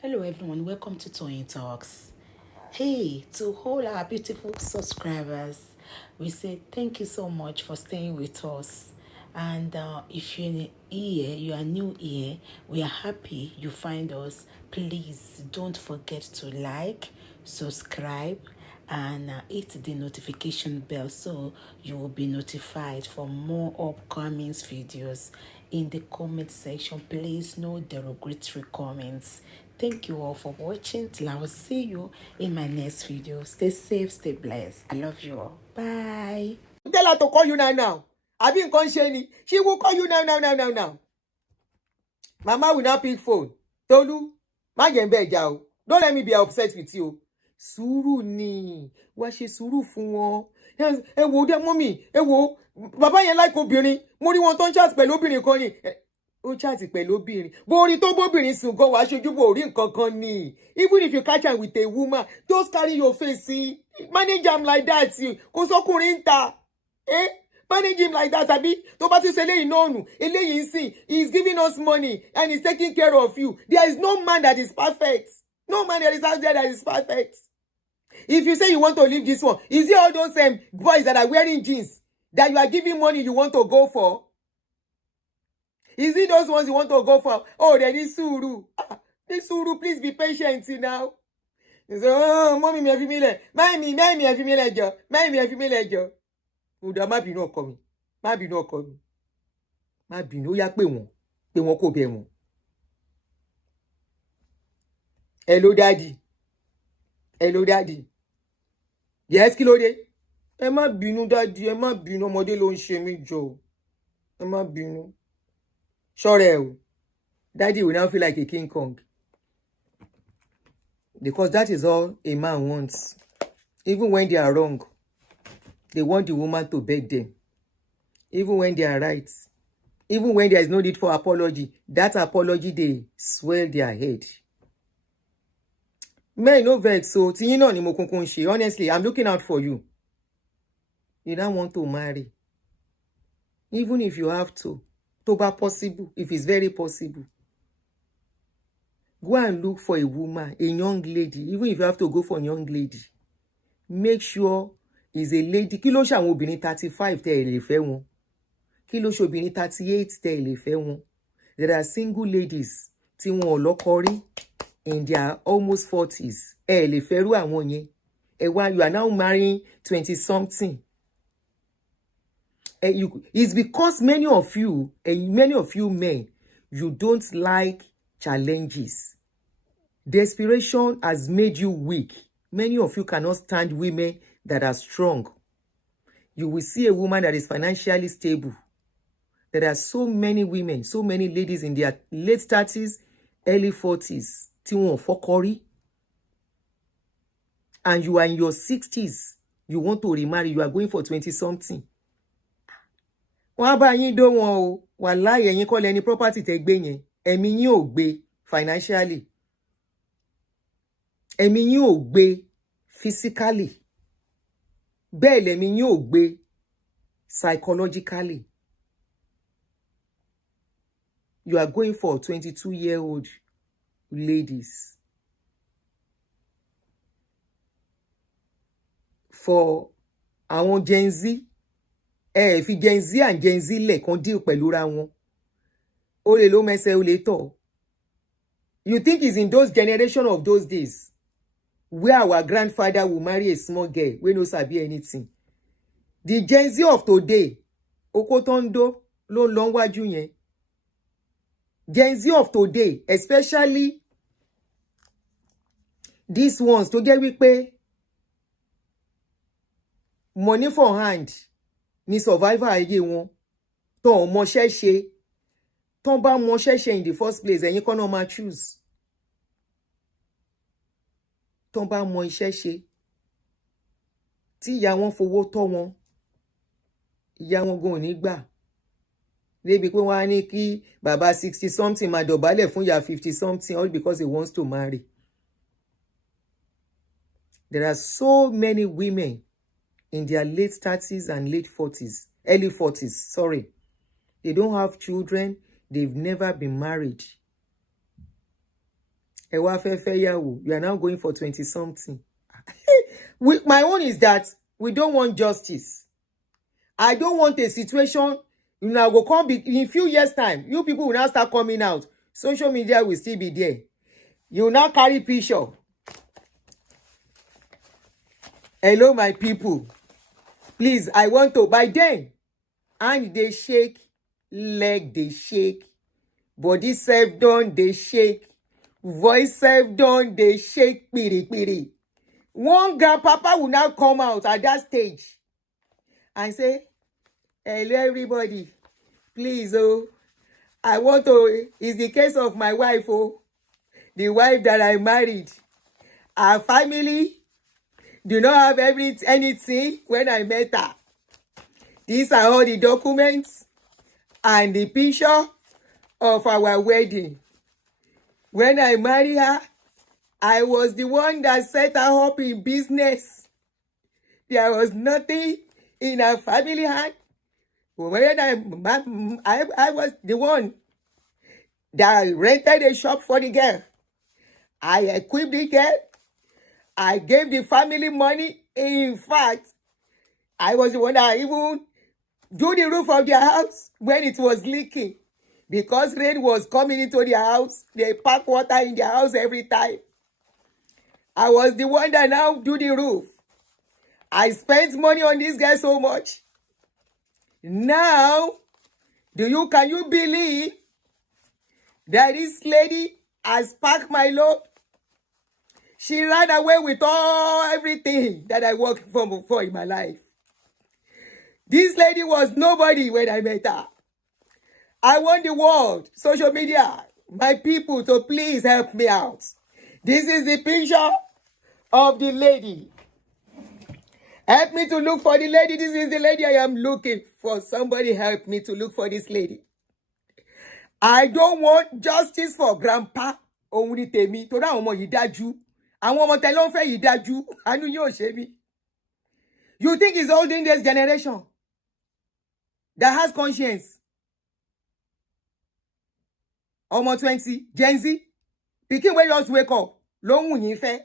Hello everyone, welcome to Toyeen Talks. Hey, to all our beautiful subscribers, we say thank you so much for staying with us. And if you're here, you are new here, we are happy you find us. Please don't forget to like, subscribe, and hit the notification bell so you will be notified for more upcoming videos. In the comment section, please no derogatory comments. Thank you all for watching. Till I will see you in my next video. Stay safe, stay blessed. I love you all. Bye. Tell her to call you now. I've been conscious. She will call you now. Mama will not pick phone. Tolu, má jẹ́ n bẹ́ jà o. Don't let me be upset with you. Sùúrù ni. Wá ṣe sùúrù fún wọn. Ẹ wo dé mommy. Ẹ wo bàbá yẹn like obìnrin. Mo rí wọn tó ń chat pẹ̀lú obìnrin kan ni. Ó chat pẹ̀lú obìnrin. Bó rí tó bóbìnrin sùn gan wá ṣojú bò rí nǹkan kan ni. Even if you catch am with a woman, just carry your face see. Manage am like that. Kò sọ́kùnrin ń ta. Manage him like that, abi. To bá ti ṣe eléyìí náà nù, eléyìí ń sìn. He is giving us money and he's taking care of you. There is no man that is perfect. No man that is out there that is perfect. If you say you want to leave this one, is it all those boys that are wearing jeans that you are giving money you want to go for? Is it those ones you want to go for? Oh, there is sùúrù. Sùúrù, please be patient now. So, mommy, me fi mí lẹ̀. Mommy, me fi mí lẹ̀ jọ̀ọ́. Mommy, me fi mí lẹ̀ jọ̀ọ́. Uda má bínú ọkọ mi. Má bínú ọkọ mi. Má bínú, ó yá pè wọ́n kò bẹ̀ wọ́n. Hello daddy. Hello daddy. Yes, kí ló dé? Ẹ má bínú daddy, ẹ má bínú, ọmọdé ló ń ṣe mí jọ̀ọ́. Ẹ má bínú. Ṣọ́rẹ́ o. Daddy will now feel like a King Kong. Because that is all a man wants. Even when they are wrong, they want the woman to beg them. Even when they are right. Even when there is no need for apology. That apology, they swell their head. Men no vex, so tiyin náà ni mo kunkun ṣe. Honestly, I'm looking out for you. You don't want to marry. Even if you have to bá possible, if it's very possible. Go and look for a woman, a young lady. Even if you have to go for a young lady, make sure is a lady. Kí ló ṣe àwọn obìnrin 35 tẹ́ ẹ lè fẹ́ wọn? Kí ló ṣe obìnrin 38 tẹ́ ẹ lè fẹ́ wọn? There are single ladies tí wọn ò lọ́kọ rí in their almost 40s. Ẹ lè fẹ́rú àwọn yẹn. You are now marrying 20 something. It's because many of you men, you don't like challenges. Desperation has made you weak. Many of you cannot stand women that are strong. You will see a woman that is financially stable. There are so many women, so many ladies in their late 30s, early 40s. Tí wọn ò fọ́kọ rí. And you are in your 60s. You want to remarry. You are going for 20 something. Wọ́n bá yín dó wọn o. Wàláhì ẹ̀yin kọ́ lẹni property tẹ́ gbé yẹn. Ẹ̀mí yín ò gbé financially. Ẹ̀mí yín ò gbé physically. Bẹ́ẹ̀ lẹ̀mí yín ò gbé psychologically. You are going for 22-year-old ladies. For àwọn Gen Z, fi Gen Z and Gen Z lẹ̀ kan deal pẹ̀lú ra wọn. Ó lè ló mẹ́sẹ̀ ó lè tọ̀. You think it's in those generation of those days where our grandfather will marry a small girl wey no sabi anything. The Gen Z of today, Okotondo ló lọ wájú yẹn. Gen Z of today, especially these ones tó jẹ́ wípé money for hand ni survivor ayé wọn. Tó mọṣẹ́ ṣe. Tó bá mọṣẹ́ ṣe in the first place, ẹ̀yin kọ́ náà máa choose. Tó bá mọ iṣẹ́ ṣe. Tí ìyá wọn fowó tọ́ wọn, ìyá wọn gan ò ní gbà. Débi pé wọ́n á ní kí bàbá 60 something máa dọ̀bálẹ̀ fún ìyá 50 something all because he wants to marry. There are so many women in their late 30s and late 40s, early 40s, sorry. They don't have children. They've never been married. ẹ wá fẹ́ fẹ́ yàwó, you are now going for 20 something. My own is that we don't want justice. I don't want a situation, you know, will come in a few years' time. You people will now start coming out. Social media will still be there. You will now carry picture. Hello, my people. Please, I want to, by then, hand they shake, leg they shake, body self done they shake, voice self done they shake, piri piri. One grandpapa will now come out at that stage and say, hello everybody, please, oh, I want to, it's the case of my wife, oh, the wife that I married. Our family do not have anything when I met her. These are all the documents and the picture of our wedding. When I married her, I was the one that set her up in business. There was nothing in her family hand. When I was the one that rented a shop for the girl. I equipped the girl. I gave the family money. In fact, I was the one that even do the roof of their house when it was leaking. Because rain was coming into their house, they pack water in their house every time. I was the one that now do the roof. I spent money on this guy so much. Now, can you believe that this lady has packed my load? She ran away with everything that I worked for in my life. This lady was nobody when I met her. I want the world, social media, my people to please help me out. This is the picture of the lady. Help me to look for the lady. This is the lady I am looking for. Somebody help me to look for this lady. I don't want justice for grandpa. Òun ni tèmi torí àwọn ọmọ yìí dájú. Àwọn ọmọ tẹ́ ló ń fẹ́ yìí dájú. Àánú yóò ṣe mí. You think it's holding this generation that has conscience? Ọmọ 20, Gen Z, pikin wey just wake up, ló ń wù yín fẹ́.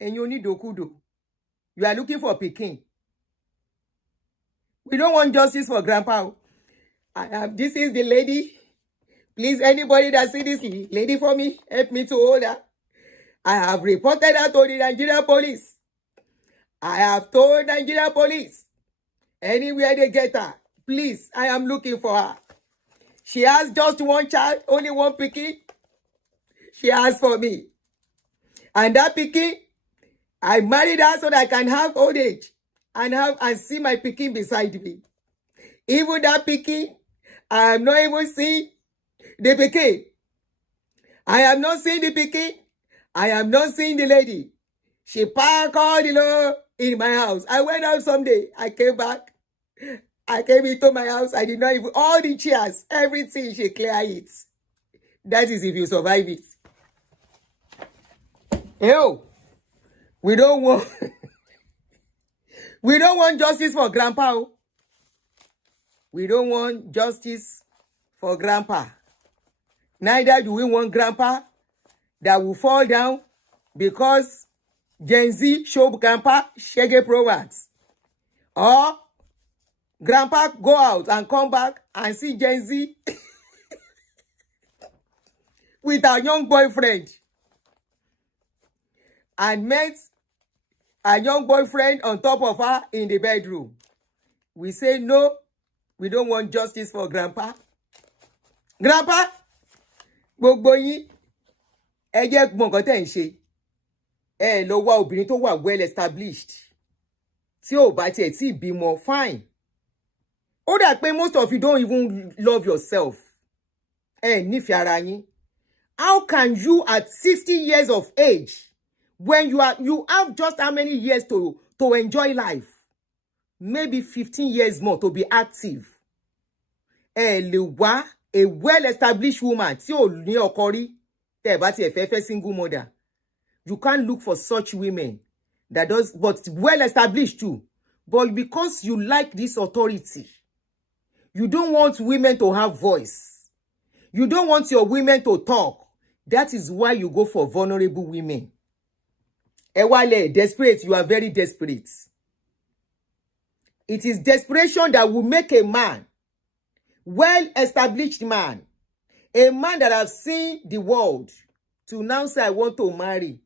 Ẹ̀yin onídòkúdò. You are looking for pikin. We don't want justice for grandpa. This is the lady. Please, anybody that see this lady for me, help me to hold her. I have reported her to the Nigeria police. I have told Nigeria police. Anywhere they get her, please, I am looking for her. She has just one child, only one pikin. She asked for me. And that pikin, I married her so that I can have old age and see my pikin beside me. Even that pikin, I am not even seeing the pikin. I am not seeing the pikin. I am not seeing the lady. She parked all the law in my house. I went out someday. I came back. I came into my house. I did not even, all the chairs, everything, she clear it. That is if you survive it. Yo, we don't want justice for grandpa. We don't want justice for grandpa. Neither do we want grandpa that will fall down because Gen Z show grandpa shaggy programs. Or grandpa go out and come back and see Gen Z with a young boyfriend and met a young boyfriend on top of her in the bedroom. We say no, we don't want justice for grandpa. Grandpa, gbogbo yín, ẹ jẹ́ gbọ́ nǹkan tẹ́ ń ṣe. Ẹ lọ wá obìnrin tó wà well established. Tí ò bá tiẹ̀ tí bímọ, fine. Ó dà pé most of you don't even love yourself. Ẹ nífẹ̀ẹ́ ara yín. How can you at 60 years of age, when you have just how many years to enjoy life? Maybe 15 years more to be active. Ẹ lè wá a well-established woman tí ò ní ọkọ rí, tẹ́ bá tiẹ̀ fẹ́ single mother. You can't look for such women that does, but well-established too. But because you like this authority, you don't want women to have voice. You don't want your women to talk. That is why you go for vulnerable women. Ewale, desperate, you are very desperate. It is desperation that will make a man, well-established man, a man that has seen the world, to now say, I want to marry,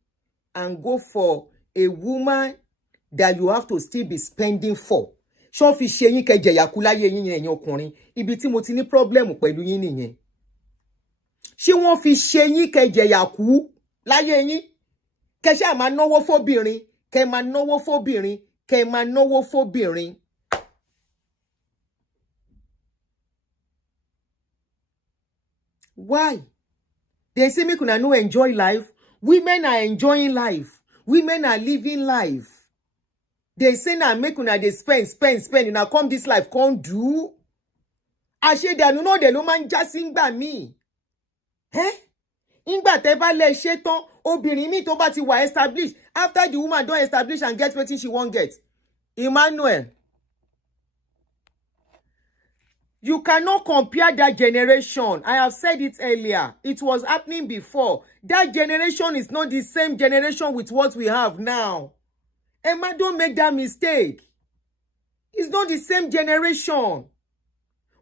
and go for a woman that you have to still be spending for. Ṣó fi ṣe yín kẹjẹ yàkú láyé yín yẹn ọkùnrin. Ibi tí mo ti ní problem pẹ̀lú yín nìyẹn. Ṣé wọ́n fi ṣe yín kẹjẹ yàkú láyé yín? Kẹ́ ṣá máa náwó fóbìnrin, kẹ́ máa náwó fóbìnrin, kẹ́ máa náwó fóbìnrin. Why? They say make una no enjoy life. Women are enjoying life. Women are living life. They say na make una dey spend. Una come this life can't do. Àṣé dànù náà dẹ̀ ló máa ń já sí ńgbà míì. Ìgbà tẹ́ bá lè ṣe tán, obìnrin mi tó bá ti wà established. After the woman don establish and get wetin she wan get. Emmanuel, you cannot compare that generation. I have said it earlier. It was happening before. That generation is not the same generation with what we have now. Emma, don't make that mistake. It's not the same generation.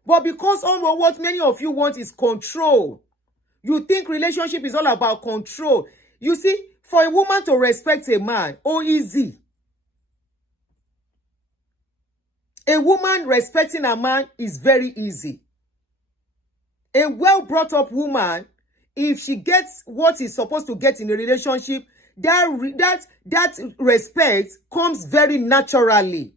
But because all what many of you want is control. You think relationship is all about control. You see, for a woman to respect a man, easy. A woman respecting a man is very easy. A well-brought-up woman, if she gets what is supposed to get in a relationship, that respect comes very naturally.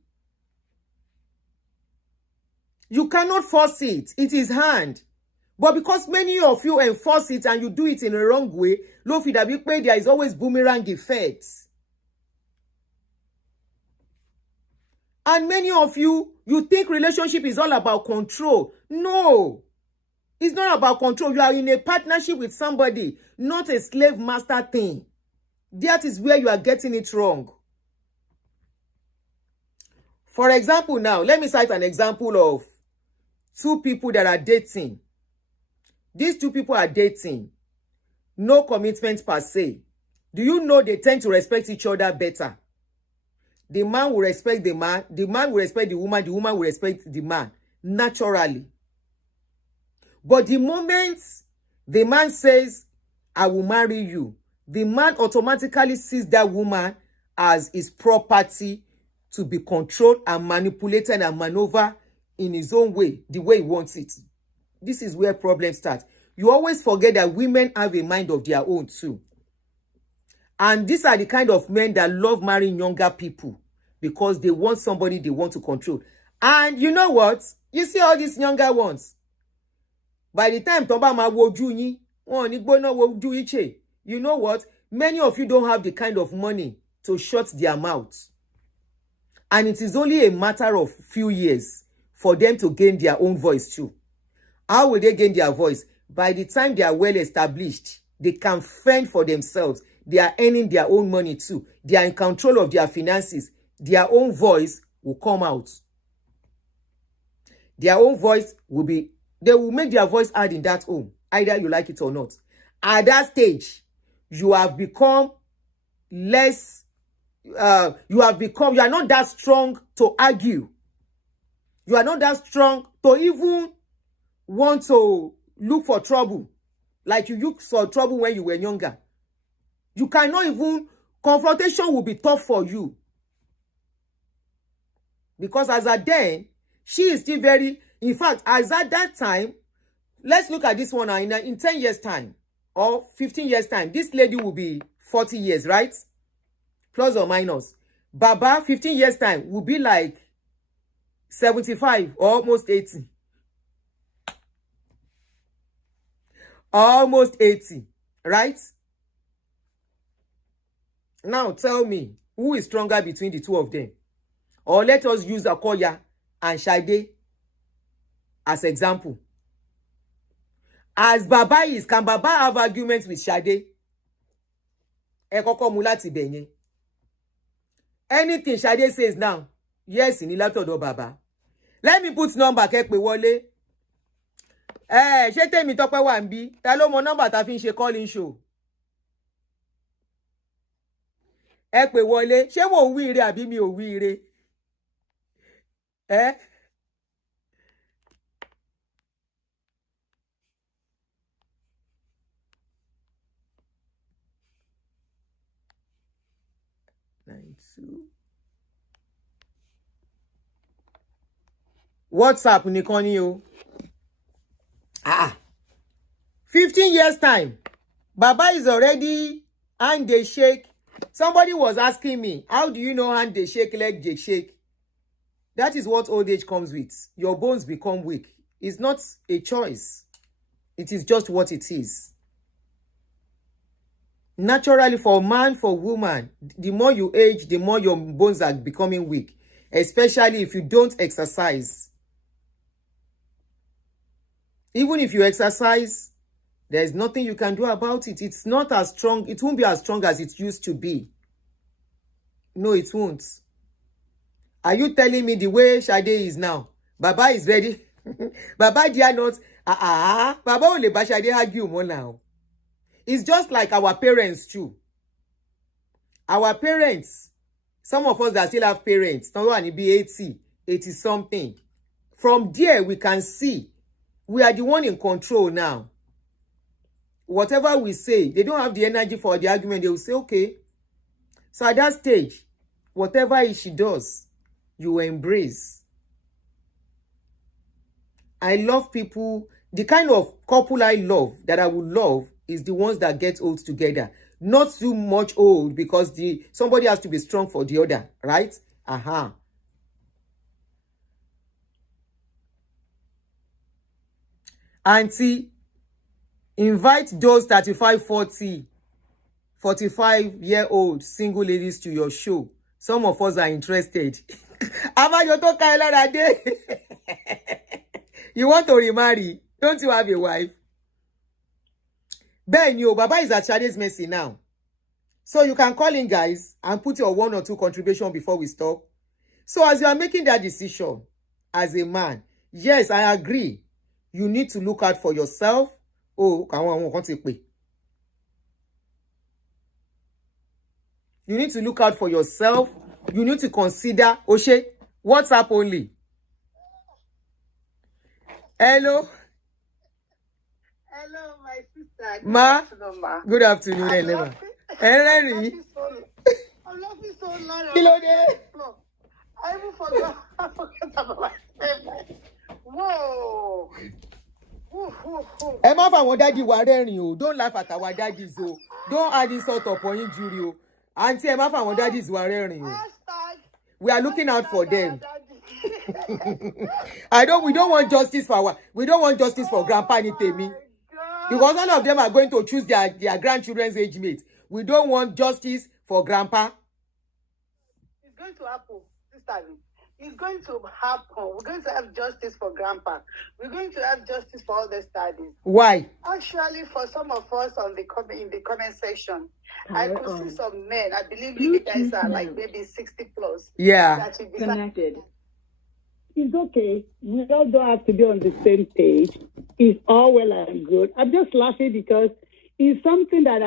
You cannot force it. It is hand. But because many of you enforce it and you do it in a wrong way, there is always boomerang effects. And many of you think relationship is all about control. No. It's not about control. You are in a partnership with somebody, not a slave master thing. That is where you are getting it wrong. For example, now, let me cite an example of two people that are dating. These two people are dating. No commitment per se. Do you know they tend to respect each other better? The man will respect the man will respect the woman will respect the man, naturally. But the moment the man says, I will marry you, the man automatically sees that woman as his property to be controlled and manipulated and maneuvered in his own way, the way he wants it. This is where problems start. You always forget that women have a mind of their own too. And these are the kind of men that love marrying younger people because they want somebody they want to control. And you know what? You see all these younger ones. By the time Toba ma woju yin, won ni gbona woju iche. You know what? Many of you don't have the kind of money to shut their mouths. And it is only a matter of few years for them to gain their own voice too. How will they gain their voice? By the time they are well established, they can fend for themselves. They are earning their own money too. They are in control of their finances. Their own voice will come out. Their own voice will be, they will make their voice heard in that home, either you like it or not. At that stage, you have become less, you are not that strong to argue. You are not that strong to even want to look for trouble. Like you looked for trouble when you were younger. You cannot even, confrontation will be tough for you. Because as at then, she is still very, in fact, as at that time, let's look at this one now, in 10 years time or 15 years time, this lady will be 40 years, right? Plus or minus. Baba, 15 years time, will be like 75 or almost 80. Almost 80, right? Now tell me, who is stronger between the two of them? Or let us use Okoya and Sade as example. As Baba is, can Baba have arguments with Sade? Ekoko mulati benye. Anything Sade says now, yes, in Ilatodo Baba. Let me put number Kekpe Wole. ṣé tèmi Tọ́pẹ́ wà ń bí? Ta ló mọ nọ́mbà tá fi ń ṣe calling show? Ẹ pè wọlé. Ṣé mo wí ire àbí mi ò wí ire? Eh? WhatsApp nìkan ni o. 15 years time. Baba is already hand they shake. Somebody was asking me, how do you know hand they shake, leg they shake? That is what old age comes with. Your bones become weak. It's not a choice. It is just what it is. Naturally, for man, for woman, the more you age, the more your bones are becoming weak, especially if you don't exercise. Even if you exercise, there's nothing you can do about it. It's not as strong. It won't be as strong as it used to be. No, it won't. Are you telling me the way Sade is now, Baba is ready? Baba, they are not. Baba only ba Sade argue more now. It's just like our parents too. Our parents, some of us that still have parents, now and be 80 something. From there, we can see we are the one in control now. Whatever we say, they don't have the energy for the argument. They will say, okay. So at that stage, whatever she does, you embrace. I love people. The kind of couple I love, that I would love, is the ones that get old together. Not too much old, because somebody has to be strong for the other, right? Auntie, invite those 35, 40, 45-year-old single ladies to your show. Some of us are interested. You want to remarry? Don't you have a wife? Ben, Baba is at Sade's mercy now. So you can call in, guys, and put your 1 or 2 contribution before we stop. So as you are making that decision, as a man, yes, I agree. You need to look out for yourself. You need to look out for yourself. You need to consider, Oshe, WhatsApp only. Hello. Hello, my sister. Good Ma. afternoon, Ma. Good afternoon, Elema. Henry. I'm laughing so loud. Kilo de. I even forgot. I forgot about my favorite. Whoa. Ẹ má fàwọn daddy wa rẹ́rìn o. Don't laugh at our daddies o. Don't add insult upon injury o. Auntie, ẹ má fàwọn daddies wa rẹ́rìn o. We are looking out for them. We don't want justice for Grandpa Nitemi. Because all of them are going to choose their grandchildren's age mate. We don't want justice for Grandpa. It's going to happen, sister. It's going to happen. We're going to have justice for Grandpa. We're going to have justice for all the studies. Why? Actually, for some of us in the comment section, I could see some men. I believe you guys are like maybe 60 plus. Yeah. Connected. It's okay. We all don't have to be on the same page. It's all well and good. I'm just laughing because it's something that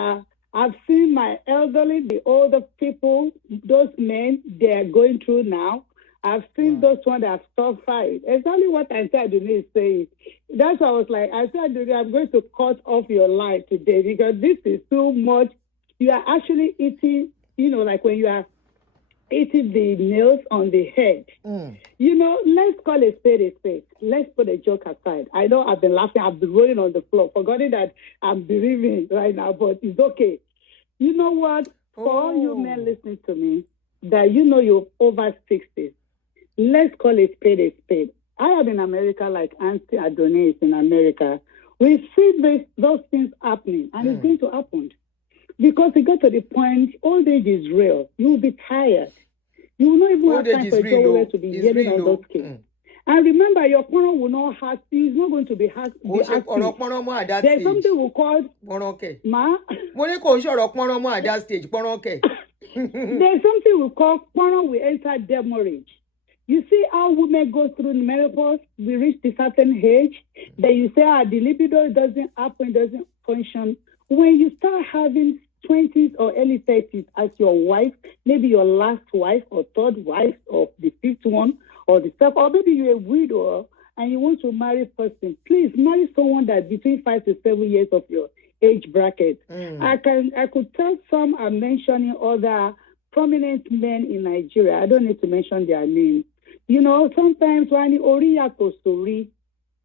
I've seen my elderly, the older people, those men, they're going through now. I've seen those ones that have suffered. Exactly what I said is saying. That's why I was like, I said, I'm going to cut off your life today because this is too much. You are actually eating, like when you are eating the nails on the head. Let's call a spade a spade. Let's put a joke aside. I know I've been laughing. I've been rolling on the floor, forgetting that I'm bereaving right now, but it's okay. You know what? For all you men listening to me, that you're over 60, let's call a spade a spade. I am in America like Auntie Adonai is in America. We see those things happening, and it's going to happen. Because it got to the point, old age is real. You will be tired. You will not even have time for your to be yelling on those kids. And remember, your parent will not have, he's not going to be active. There's something we call Ma. There's something we call parent will enter demurrage. You see how women go through menopause, we reach a certain age, then you say, the libido doesn't happen, doesn't function. When you start having 20s or early 30s as your wife, maybe your last wife or third wife or the fifth one or the seventh, or maybe you're a widow and you want to marry a person, please marry someone that's between 5 to 7 years of your age bracket. I could tell some are mentioning other prominent men in Nigeria. I don't need to mention their names. You know, sometimes when Oriyato Sori,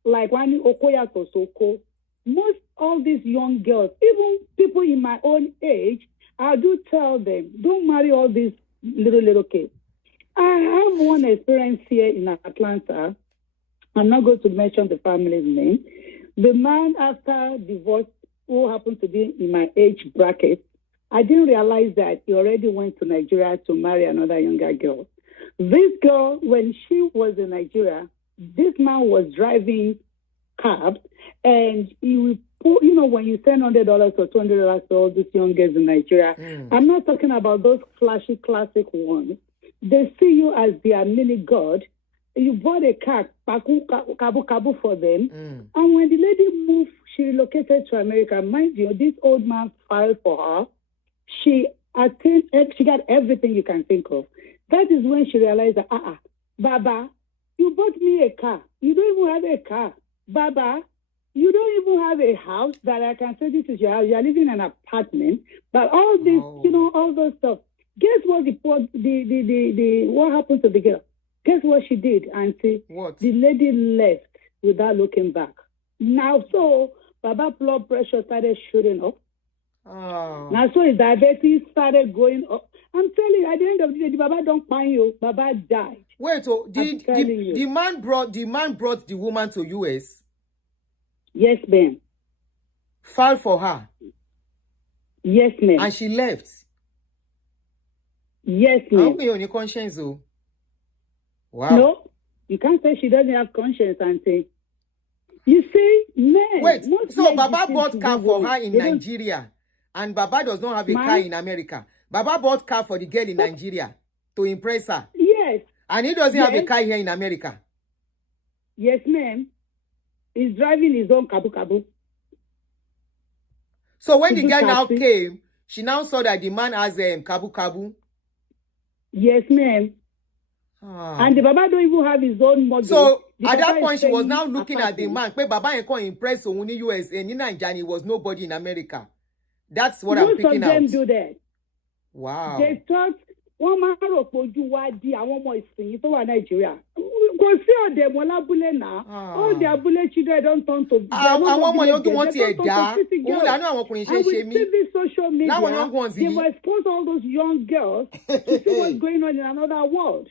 like when Okoyato Soko, most all these young girls, even people in my own age, I do tell them, don't marry all these little kids. I have one experience here in Atlanta. I'm not going to mention the family's name. The man, after divorce, who happened to be in my age bracket, I didn't realize that he already went to Nigeria to marry another younger girl. This girl, when she was in Nigeria, this man was driving cabs, and he would put, you know, when you send $100 or $200 to all these young girls in Nigeria, I'm not talking about those flashy classic ones. They see you as their mini god. You bought a car, kabu for them, and when the lady moved, she relocated to America. Mind you, this old man filed for her. She got everything you can think of. That is when she realized that, Baba, you bought me a car. You don't even have a car. Baba, you don't even have a house that I can say this is your house. You are living in an apartment. But all this, you know, all those stuff. Guess what what happened to the girl? Guess what she did, Auntie? What? The lady left without looking back. Now, so Baba blood pressure started shooting up. Now, so his diabetes started going up. I'm telling you, at the end of the day, the Baba don't find you. Baba died. Wait, so the man brought the woman to US? Yes, ma'am. Filed for her? Yes, ma'am. And she left? Yes, I ma'am. hope you're on your conscience, though. Wow. No, you can't say she doesn't have conscience, Auntie. You see, men. Wait, so Baba deceive bought car to for women. her in They don't- Nigeria, and Baba does not have a car in America. Baba bought car for the girl in Nigeria to impress her, Yes, and he doesn't have a Yes. car here in America. yes, ma'am. He's driving his own kabu. So when To the do girl now taxi. came, she now saw that the man has kabu. Yes, ma'am. And the Baba don't even have his own mortgage. So The at Baba that is point, she was staying now looking at the apartment. man. But Baba ain't going impress on the US and in Nigeria, he was nobody in America. That's what I'm Most picking of them out. do that. Wow. They thought wọ́n máa ń rò pé ojú wa di àwọn ọmọ ìsìn tó wà Nàìjíríà. Kò sí ọ̀dẹ̀ mọ́ lábúlé náà. All the abúlé children don turn to. Àwọn ọmọ yòókù wọn ti They don't ẹ̀dá. turn to city Òun girls. làánú àwọn ọkùnrin ṣe And ṣe with mí. TV social media, Láwọn young ones they yìí. will expose all those young girls to see what's going on in another world.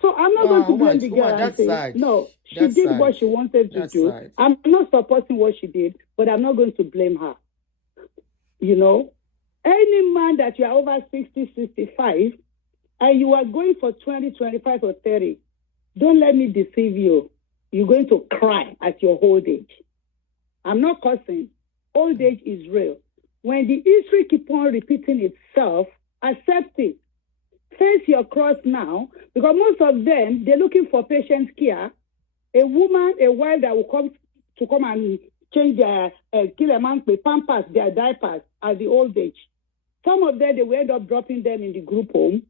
So I'm not going to blame the girl and that's say, sad. no, she That's did sad. what she wanted to That's do. sad. I'm not supporting what she did, but I'm not going to blame her. You know, any man that you are over 60, 65, and you are going for 20, 25, or 30, don't let me deceive you. You're going to cry at your old age. I'm not cursing. Old age is real. When the history keeps on repeating itself, accept it. Face your cross now, because most of them, they're looking for patient care. A woman, a wife that will come and change their, kill a man with pampers, their diapers at the old age. Some of them, they will end up dropping them in the group home,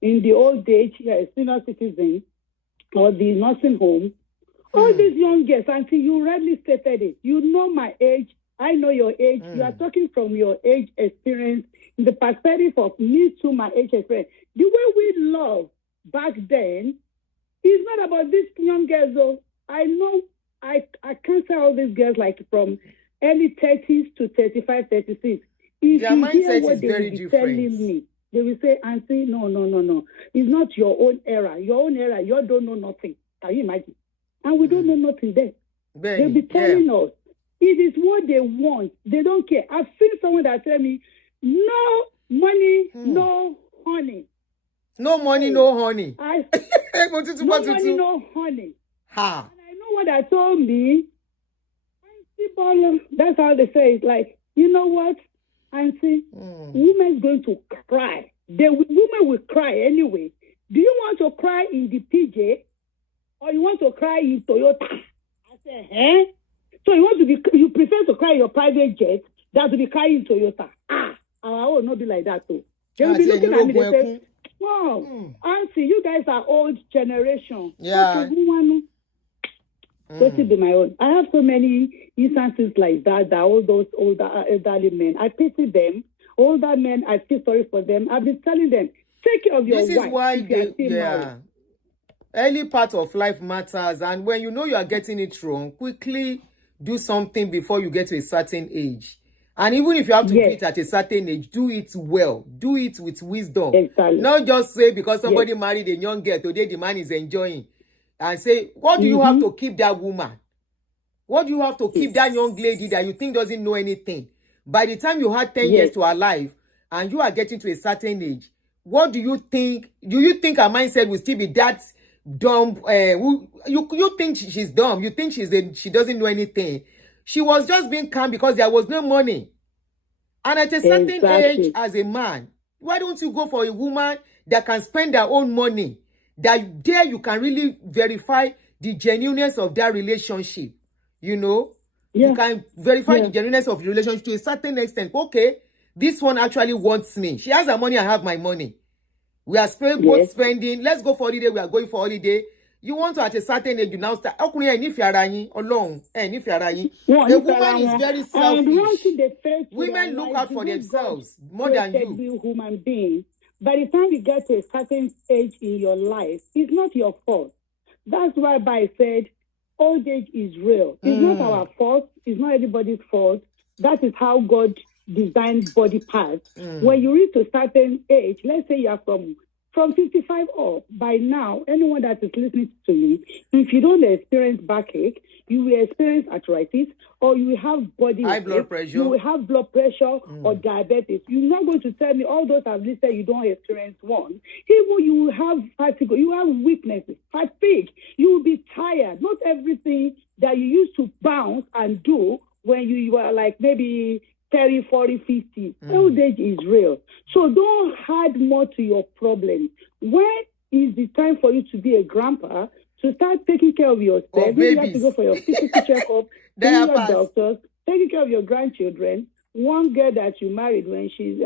in the old age, senior citizen, or the nursing home. All these young girls, until you rightly stated it, you know my age, I know your age, you are talking from your age experience, in the perspective of me to my age experience. The way we love back then is not about these young girls, though. I know I cancel all these girls like from early 30s to 35, 36. If Their you hear mindset what is they very will be different. telling me, they will say, Auntie, no. It's not your own era. Your own era, you don't know nothing. Can you imagine? And we don't know nothing there. They'll be telling us. It is what they want. They don't care. I've seen someone that tell me, no money, no honey. No money, no honey. No money, no honey. Ha. And I know what I told me. Auntie Bola, that's how they say it. Like, you know what, Auntie? Women's going to cry. Women will cry anyway. do you want to cry in the PJ or you want to cry in Toyota? I said, eh? So you prefer to cry in your private jet than to be crying in Toyota. Our own not be like that too. They will be looking at me, they say, wow, Auntie, you guys are old generation. Yeah. What be my own? I have so many instances like that all those older elderly men, I pity them. Older men, I feel sorry for them. I've been telling them, take care of your wife. This is why early part of life matters, and when you know you are getting it wrong, quickly do something before you get to a certain age. And even if you have to do it at a certain age, do it well. Do it with wisdom. Exactly. Not just say because somebody married a young girl today, the man is enjoying. And say, what do you have to keep that woman? What do you have to keep that young lady that you think doesn't know anything? By the time you had 10 years to her life and you are getting to a certain age, what do you think? Do you think her mindset will still be that dumb? You think she's dumb? You think she doesn't know anything? She was just being calm because there was no money. And at a certain age, as a man, why don't you go for a woman that can spend her own money? That there you can really verify the genuineness of that relationship. You know, you can verify the genuineness of the relationship to a certain extent. Okay, this one actually wants me. She has her money, I have my money. We are both spending. Let's go for holiday. We are going for holiday. You want to at a certain age, you now start. A woman is very selfish. Women look out for themselves more than you. Human being. By the time you get to a certain stage in your life, it's not your fault. That's why I said old age is real. It's not our fault. It's not anybody's fault. That is how God designed body parts. When you reach a certain age, let's say you are from 55 up, by now, anyone that is listening to me, if you don't experience backache, you will experience arthritis, or you will have high blood pressure. You will have blood pressure or diabetes. You're not going to tell me all those I've listed you don't experience one. Even you will have fatigue, you have weaknesses, fatigue. You will be tired. Not everything that you used to bounce and do when you were like maybe 30, 40, 50. Old age is real. So don't add more to your problems. When is the time for you to be a grandpa, to start taking care of yourself? You have to go for your physical checkup, your doctors, taking care of your grandchildren. One girl that you married when she's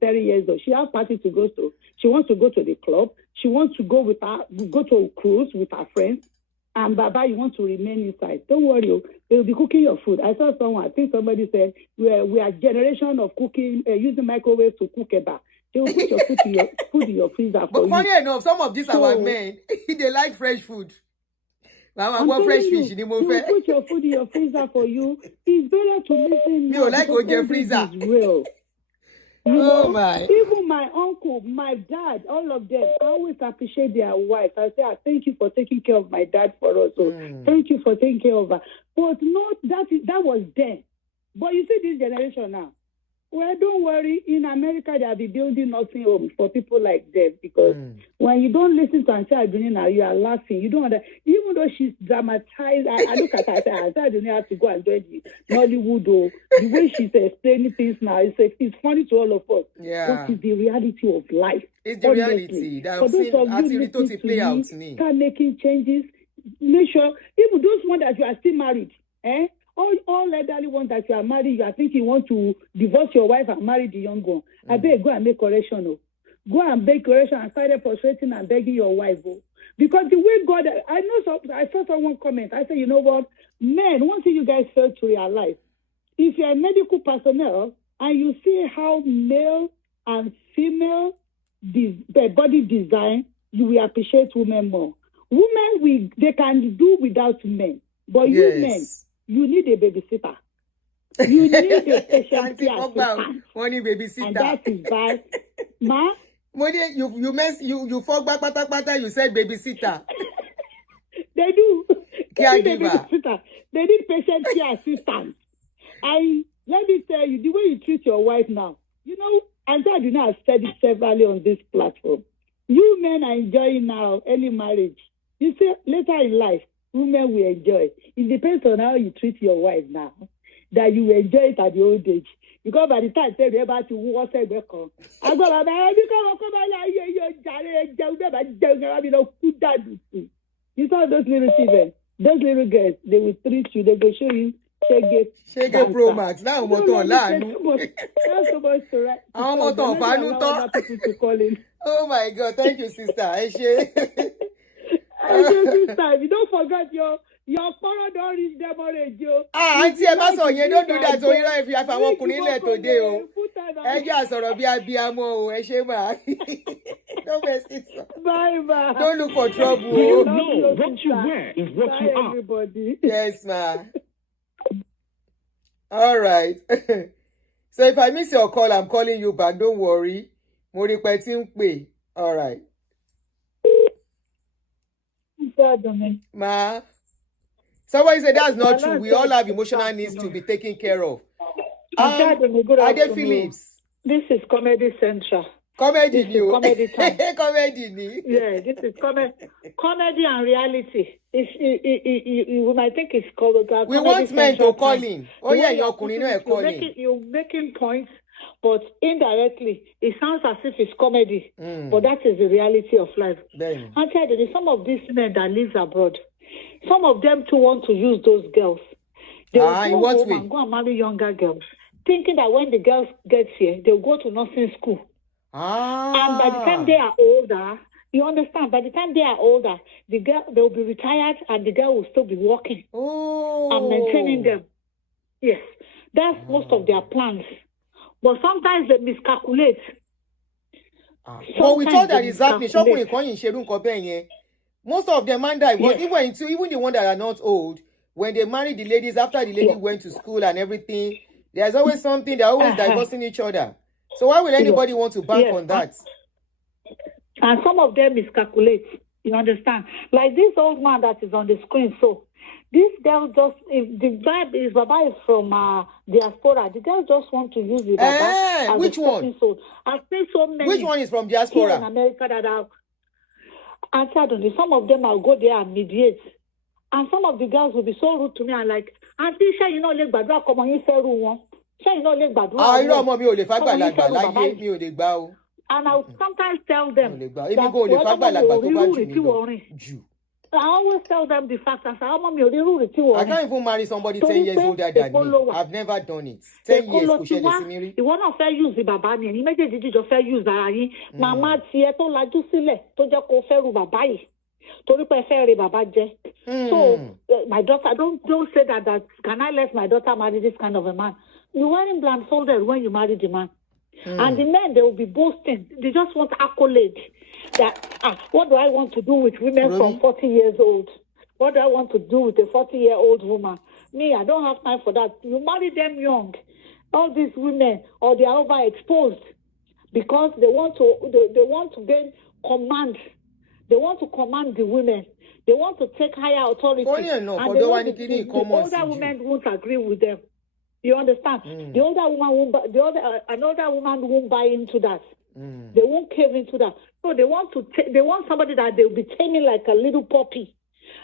30 years old, she has party to go to. She wants to go to the club. She wants to go to a cruise with her friends. And Baba, you want to remain inside. Don't worry, they will be cooking your food. I saw someone, I think somebody said, we are generation of cooking, using microwave to cook eba. They will put your food in your freezer for you. But funny enough, some of these our men, they like fresh food. I want fresh fish. They will put your food in your freezer for you. It's better to listen now. You like OJ freezer. It's real. My. Even my uncle, my dad, all of them, I always appreciate their wife. I say, thank you for taking care of my dad for us. So thank you for taking care of her. But not that was then. But you see this generation now. Well, don't worry. In America, they'll be building nursing homes for people like them, because when you don't listen to Auntie Adunina, you are laughing. You don't understand. Even though she's dramatized, I look at her and say, Auntie Adunina has to go and join the Nollywood. The way she's explaining things now, it's funny to all of us. Yeah. What is the reality of life? It's the reality. For those of you listening to me, start making changes. Make sure, even those ones that you are still married, all elderly ones that you are married, you are thinking you want to divorce your wife and marry the young one. I beg, go and make correction. Go and make correction and start frustrating and begging your wife. Because the way God, I saw someone comment. I said, you know what, men, one thing you guys fail to realize, if you're a medical personnel and you see how male and female body design, you will appreciate women more. Women, they can do without men, but you men, you need a babysitter. You need a patient care assistant. Babysitter. And that is why, ma. You fall back, you said babysitter. They do. They need a Caregiver. babysitter. They need patient care assistant. And let me tell you, the way you treat your wife now, Auntie Adunina has said it severally on this platform. You men are enjoying now early marriage. You see, later in life, women will enjoy. It depends on how you treat your wife now. that you enjoy it at the old age. Because by the time they be able to walk I go, Baba, you saw those little children, those little girls, they will treat you, they will show you Shege Pro Max. Now moto lanu. That's supposed to write. Oh my God, thank you, sister. Sister, you don't forget your father don't reach them already, yo. Auntie, don't do that. So you know if you have a walk today, sọ̀rọ̀ bí abiyamọ o, ẹ ṣé ma. Don't mess it up. Bye, bye. Don't look for trouble. You know what you wear is what Bye, you are. everybody. Yes, ma. All right. So if I miss your call, I'm calling you back. Don't worry. Mo rí pé tí ń pè. All right. Ma. Somebody said that's not true. We all have emotional needs to be taken care of. Ade Phillips. This is Comedy Central. Comedy This is new. comedy time. Comedy new. Yeah, this is comedy and reality. We might think it's called. We want men to call in. Oh yeah, your kunino calling. You're making points, but indirectly, it sounds as if it's comedy. But that is the reality of life. Then. I tell you, some of these men that live abroad, some of them too want to use those girls. They will in go what home way? and go and marry younger girls, thinking that when the girls get here, they'll go to nursing school. And by the time they are older, you understand, by the time they are older, the girl, they'll be retired and the girl will still be working and maintaining them. Yes, that's most of their plans. But sometimes they miscalculate. But we thought that is happening. Most of them man die. But even the ones that are not old, when they marry the ladies, after the lady went to school and everything, there's always something, they're always divorcing each other. So why will anybody want to bank on that? And some of them miscalculate. You understand? Like this old man that is on the screen. So this girl just, if the vibe is Baba is from diaspora, the girl just want to use the Baba as which a one? soul. I've seen so many. Which one is from Here in diaspora? America that are. And suddenly, some of them will go there and mediate. And some of the girls will be so rude to me and like, Auntie, shall you not let Badua come on you say one? Shall you not let Badua? You know, mommy, mi ò lè gbà o. And I would sometimes tell them that I always tell them the fact that I can't even marry somebody 10 years older than me. I've never done it. 10 years kò ṣẹlẹ̀ sí mi rí. Ìwọ náà fẹ́ use bàbá ni ẹni méjèèjì jíjọ fẹ́ use ara yín. Màmá tiẹ̀ tó lajú sílẹ̀ tó jẹ́ kó fẹ́ ru bàbá yìí. Torí pé fẹ́ rí bàbá jẹ́. So my daughter, don't say that can I let my daughter marry this kind of a man? You weren't blindfolded when you married the man. And the men, they will be boasting. They just want accolade. That, what do I want to do with women from 40 years old? What do I want to do with a 40-year-old woman? Me, I don't have time for that. You marry them young. All these women, or they are overexposed because they want to gain command. They want to command the women. They want to take higher authority. And the older women won't agree with them. You understand? The older woman won't another woman won't buy into that. They won't cave into that. So they want somebody that they'll be taming like a little puppy.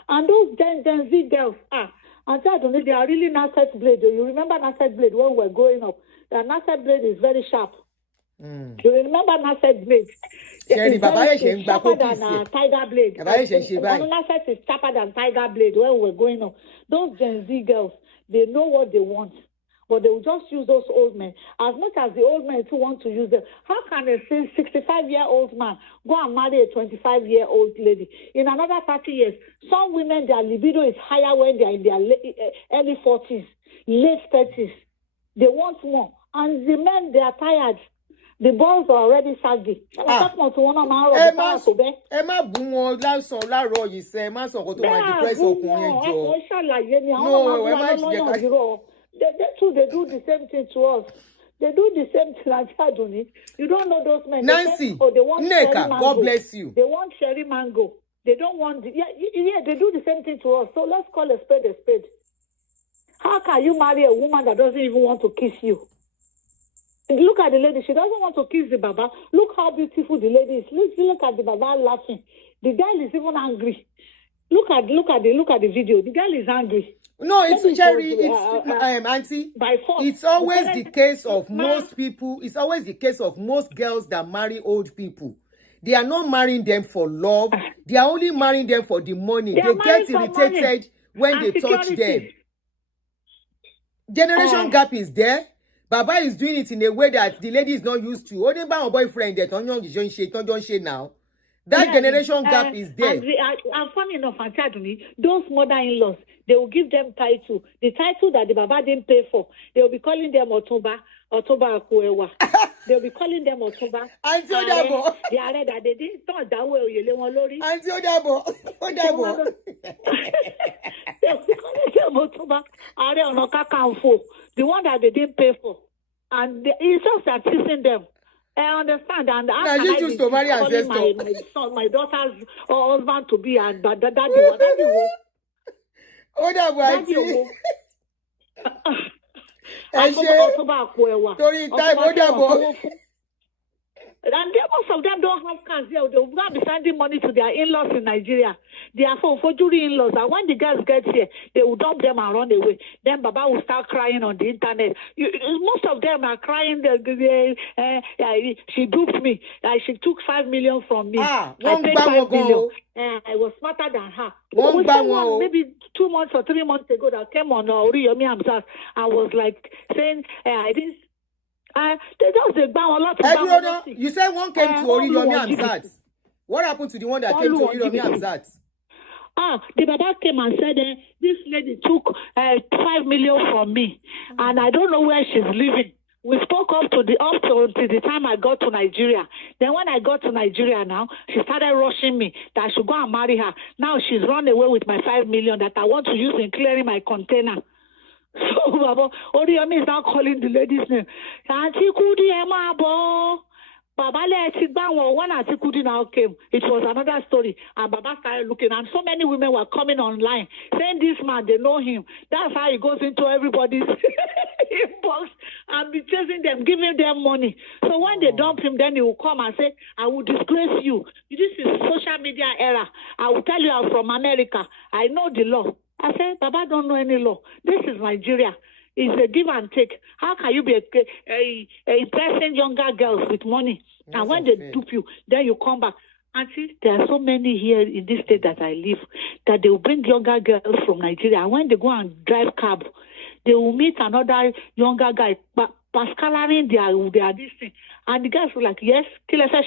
And those Gen Z girls, and I don't know, they are really Nasset Blade. You remember Nasset Blade when we were growing up? The Nasset Blade is very sharp. You remember Nasset Blade? It's sharper than Tiger Blade. Nasset is sharper than Tiger Blade when we were growing up. Those Gen Z girls, they know what they want. But they will just use those old men. As much as the old men too want to use them, how can a 65-year-old man go and marry a 25-year-old lady? In another 30 years, some women, their libido is higher when they are in their early 40s, late 30s. They want more. And the men, they are tired. The boys are already saggy. Ẹ má bú wọn lásán láàárọ̀ yìí sẹ́, ẹ má sọ nǹkan tó máa depress ọkùnrin jọ. No, ẹ má jẹ́ ká. They do the same thing to us. They do the same thing like Adoni. You don't know those men. Nancy, they want Nneka, God bless you. They want cherry mango. They don't want... they do the same thing to us. So let's call a spade a spade. How can you marry a woman that doesn't even want to kiss you? Look at the lady. She doesn't want to kiss the Baba. Look how beautiful the lady is. Look at the Baba laughing. The girl is even angry. Look at the video. The girl is angry. No, it's Cherry. It's Auntie. By force. It's always the case of most people. It's always the case of most girls that marry old people. They are not marrying them for love. They are only marrying them for the money. They get irritated when they touch them. Generation gap is there. Baba is doing it in a way that the lady is not used to. Only by a boyfriend that now. That generation gap is there. And funny enough, those mother-in-laws, they will give them title. The title that the Baba didn't pay for. They will be calling them Otumba Akuewa. They will be calling them Otumba. Auntie Odabo. They are that they didn't turn that way. Auntie Odabo. Odabo. They will be calling them Otumba. The one that they didn't pay for. And it's just assisting them. I understand, and now you choose to marry ancestor. My son, my daughter's husband to be, and daddy. And most of them don't have cars here. They will not be sending money to their in-laws in Nigeria. They are for jury in-laws. And when the girls get here, they will dump them and run away. Then Baba will start crying on the internet. Most of them are crying. She duped me. She took 5 million from me. I paid 5 million. I was smarter than her. Someone, maybe 2 months or 3 months ago, that came on Oriyomi Hamzat and was like saying, I didn't. They just bound a lot of you said one came to Oriyomi Hamzat. What happened to the one that came to Oriyomi Hamzat? The Baba came and said, this lady took 5 million from me, and I don't know where she's living. We spoke up to the time I got to Nigeria. Then when I got to Nigeria now, she started rushing me that I should go and marry her. Now she's run away with my 5 million that I want to use in clearing my container. So Baba, Oriyomi is now calling the lady's name. Auntie Kudi Emabo. Baba when Auntie Kudi now came, it was another story. And Baba started looking, and so many women were coming online saying this man, they know him. That's how he goes into everybody's inbox and be chasing them, giving them money. So when they dump him, then he will come and say, I will disgrace you. This is social media era. I will tell you I'm from America. I know the law. I said, Baba don't know any law. This is Nigeria. It's a give and take. How can you be impressing younger girls with money? That's and when they dupe you, then you come back. Auntie, there are so many here in this state that I live that they will bring younger girls from Nigeria. And when they go and drive cab, they will meet another younger guy, pascalaring their this thing. And the guys were like, yes, kill us a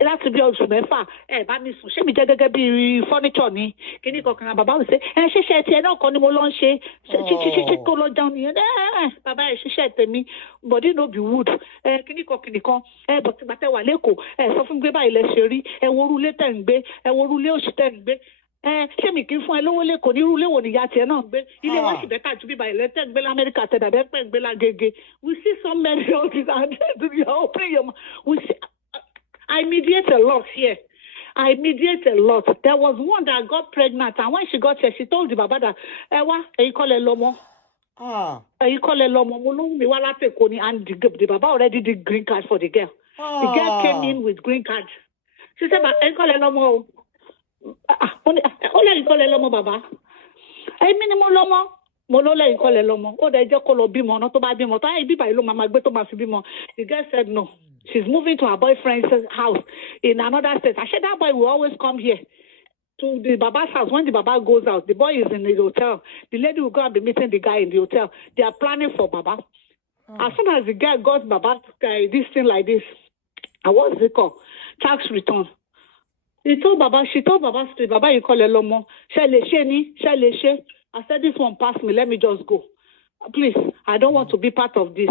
láti bí oṣù mẹ́fà bá mi sùn ṣé mi jẹ́ gẹ́gẹ́ bí furniture ni kíní kankan bàbá mi ṣe ṣíṣe tiẹ̀ náà kọ́ ni mo lọ ń ṣe ṣíṣe kó lọ jẹun nìyẹn bàbá ẹ̀ ṣiṣẹ́ tèmi body no be wood kíní kan bọ̀tìgbàtẹ́ wà lẹ́kọ̀ọ́ sọ fún gbé báyìí lẹ ṣe rí worú ilé tẹ̀ ń gbé worú ilé òṣì tẹ̀ ń gbé ṣé mi kì í fún ẹ lówó lẹ́kọ̀ọ́ ní irú ilé wo nìyá tiẹ̀ náà ń gbé ilé wọn sì bẹ́ẹ̀ ju bíbá ilẹ̀ tẹ̀ ń gbé lamẹ́ríkà tẹ̀ dàbẹ́ pẹ̀ ń gbé lágége we see so many of these and we see. I mediate a lot here. I mediate a lot. There was one that got pregnant, and when she got here, she told the Baba that, you call it Lomo. You call it Lomo. And the Baba already did green card for the girl. The girl came in with green card. She said, you call it Lomo. Only you call it Lomo, Baba. Minimum Lomo. Molola, you call it Lomo. They just call it Bimo, not to buy Bimo. The girl said no. She's moving to her boyfriend's house in another state. I said that boy will always come here to the Baba's house. When the Baba goes out, the boy is in the hotel. The lady will go and be meeting the guy in the hotel. They are planning for Baba. As soon as the guy got Baba this thing like this, and what's it called? Tax return. She told Baba, Baba, you call it Lomo. I said, this one passed me. Let me just go. Please, I don't want to be part of this.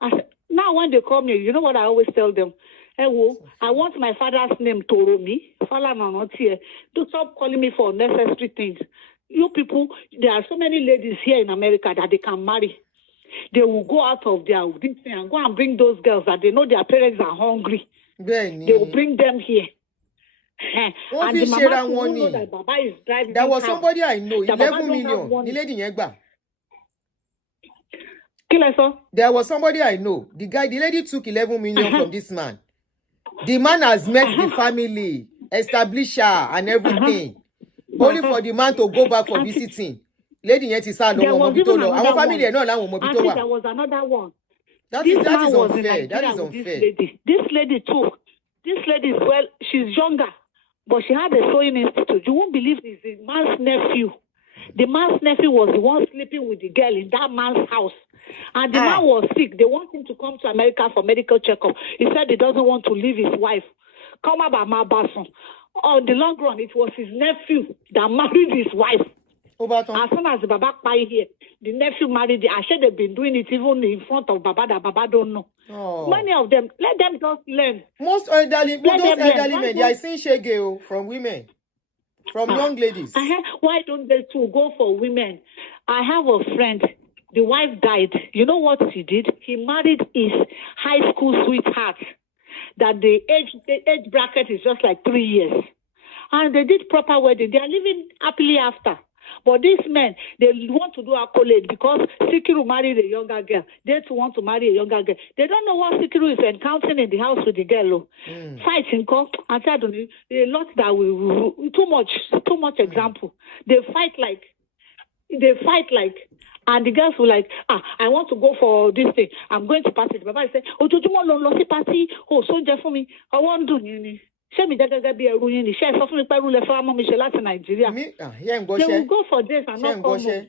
I said, now when they call me, you know what I always tell them? I want my father's name to Romi. Don't stop calling me for unnecessary things. You people, there are so many ladies here in America that they can marry. They will go out of their thing and go and bring those girls that they know their parents are hungry. They will bring them here. And the mama know that Baba is driving. There was somebody I know, 11 million. The lady Yegba. There was somebody I know. The lady took 11 million from this man. The man has met the family, established her and everything. Only for the man to go back for visiting. Lady yẹn ti sá lọ, There wọn mọ was bí tó even lọ. another Àwọn family one. ẹ̀ náà làwọn mọ bí tó Auntie, wà. there was another one. That This is man was in unfair. Nigeria That is with this unfair. lady. This lady too. This lady is, well, she's younger, but she had a sewing institute. You won't believe this. The man's nephew. The man's nephew was the one sleeping with the girl in that man's house. And the man was sick. They want him to come to America for medical checkup. He said he doesn't want to leave his wife. Come about my bason. On the long run, it was his nephew that married his wife. As soon as the Baba Pai here, the nephew married the, I said they've been doing it even in front of Baba that Baba don't know. Many of them, let them just learn. Most elderly, those elderly men, they are seeing shege from women, from young ladies. Why don't they too go for women? I have a friend, the wife died. You know what he did? He married his high school sweetheart. That the age bracket is just like 3 years. And they did proper wedding. They are living happily after. But these men, they want to do accolade because Sikiru married a younger girl. They too want to marry a younger girl. They don't know what Sikiru is encountering in the house with the girl. Fighting, and I don't know, a lot that will too much example. They fight like, and the girls were like, I want to go for this thing. I'm going to party. The Baba said, oh, party. Oh, so for me. I want to do they will go for this and not come home.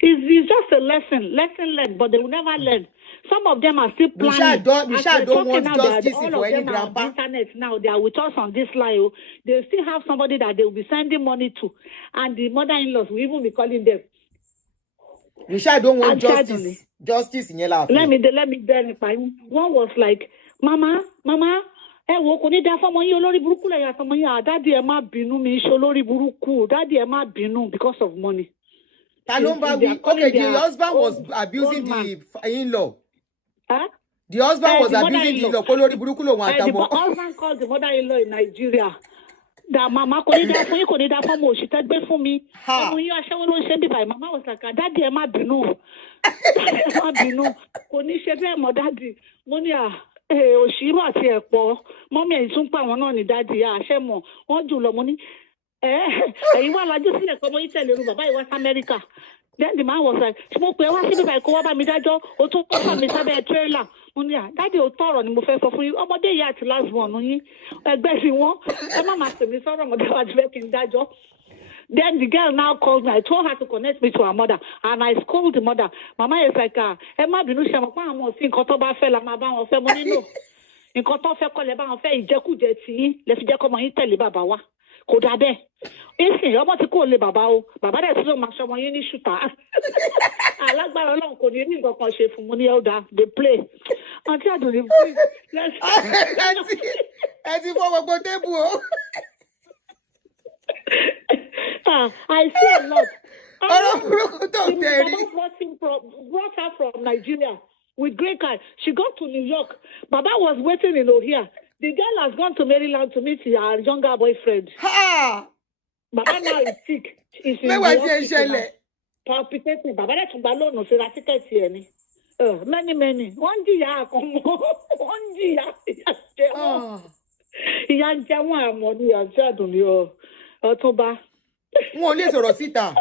It's just a lesson learned, but they will never learn. Some of them are still planning. We don't want justice for any grandpa. On internet now, they are with us on this line. They still have somebody that they will be sending money to, and the mother-in-laws will even be calling them. We don't want justice. Justice in your life. Let me one was like, Mama, kò ní dá fọ́mọ yín olórí burúkú lẹ́yìn àtọmọ yín. Daddy ẹ má bínú mi ṣe olórí burúkú. Daddy ẹ má bínú because of money. Okay, the husband was abusing the in-law. The husband was abusing the in-law. The husband called the mother-in-law in Nigeria. That Mama kò ní dá fún yín, kò ní dá fọ́mọ òṣì tẹ́ gbé fún mi. Ọmọ yín aṣẹ́wó ló ń ṣe bíbá. Mama was like, Daddy ẹ má bínú. Daddy ẹ má bínú. Kò ní ṣe bẹ́ẹ̀ mọ́ Daddy. Mo ní òṣìrò àti ẹ̀pọ̀ mọ́mí ẹ̀yìn tún pa àwọn náà ní dáàdì àṣẹ mọ̀ wọ́n jù lọ mo ní ẹ̀yin wà lájú sílẹ̀ kọ́ mọ́ ìtẹ̀lẹ̀ ru bàbá ìwá sí Amẹ́ríkà. Then the man was like, mo pè é wá síbi báyìí kó wá bá mi dájọ́ o tún kọ́ fà mí sábẹ́ tírélà. Mo ní dáàdì ò tọ̀rọ̀ ni mo fẹ́ sọ fún yín ọmọdé yìí àti last one yín ẹgbẹ́ sí wọn ẹ má máa pèmí sọ̀rọ̀ ọmọdé wa ti fẹ́ kí n dájọ́. Then the girl now called me. I told her to connect me to her mother. And I scolded the mother. Mama is like, Emma binu se mo pa àwọn sin nǹkan tó bá fẹ́ la máa bá wọn fẹ́ mo ní no. Nǹkan tó fẹ́ kọ́ lẹ bá wọn fẹ́ ìjẹkújẹ tí yín lẹ fi jẹ́ kọ́ mọ yín tẹ̀lé bàbá wa. Kò dà bẹ́ẹ̀. Ìsìn ọmọ tí kò lè bàbá o. Bàbá dẹ̀ tí ló máa ṣọmọ yín ní ṣùtà. Alágbára Ọlọ́run kò ní ní nǹkan kan ṣe fún mo ní elder. They play. Auntie Adoni, please. Ẹ ti fọ́ gbogbo tébù o. I see a lot. Baba brought her from Nigeria with green card. She got to New York. Baba was waiting in Ohio. The girl has gone to Maryland to meet her younger boyfriend. Baba now is sick. He's in the hospital. Palpitating. Baba that's balloon. So that ticket here. Many. One dia come. One dia. Ìyá ń jẹ wọn àmọ́ ní Auntie Adoni Ọ̀túnba. Wọn ò lè sọ̀rọ̀ síta.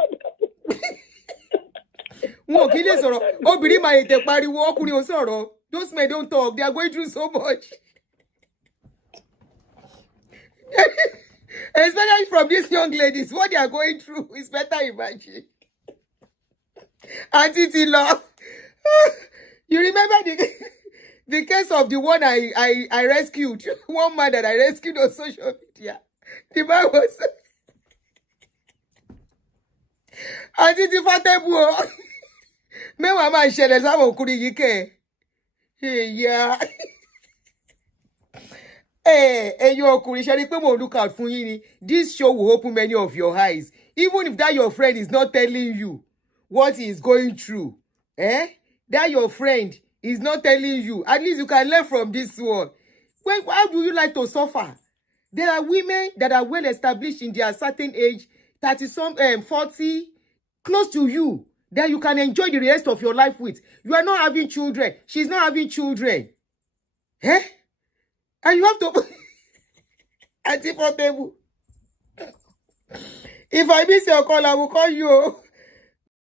Wọn ò kí lè sọ̀rọ̀. Obìnrin máa ètè pariwo, ọkùnrin ò sọ̀rọ̀. Those men don't talk. They are going through so much. Especially from these young ladies, what they are going through is better imagine. Auntie Tilo, you remember the case of the one I rescued, one man that I rescued on social media. The man was Auntie Tifatebu. Me mama ṣẹlẹ̀ sáwọn ọkùnrin yìí kẹ́. Yeah. Your ọkùnrin ṣe rí pé mo look out fún yín ni. This show will open many of your eyes. Even if that your friend is not telling you what he is going through. That your friend is not telling you. At least you can learn from this one. How do you like to suffer? There are women that are well established in their certain age, 30-some, 40, close to you, that you can enjoy the rest of your life with. You are not having children. She's not having children. And you have to... Auntie Portable. If I miss your call, I will call you.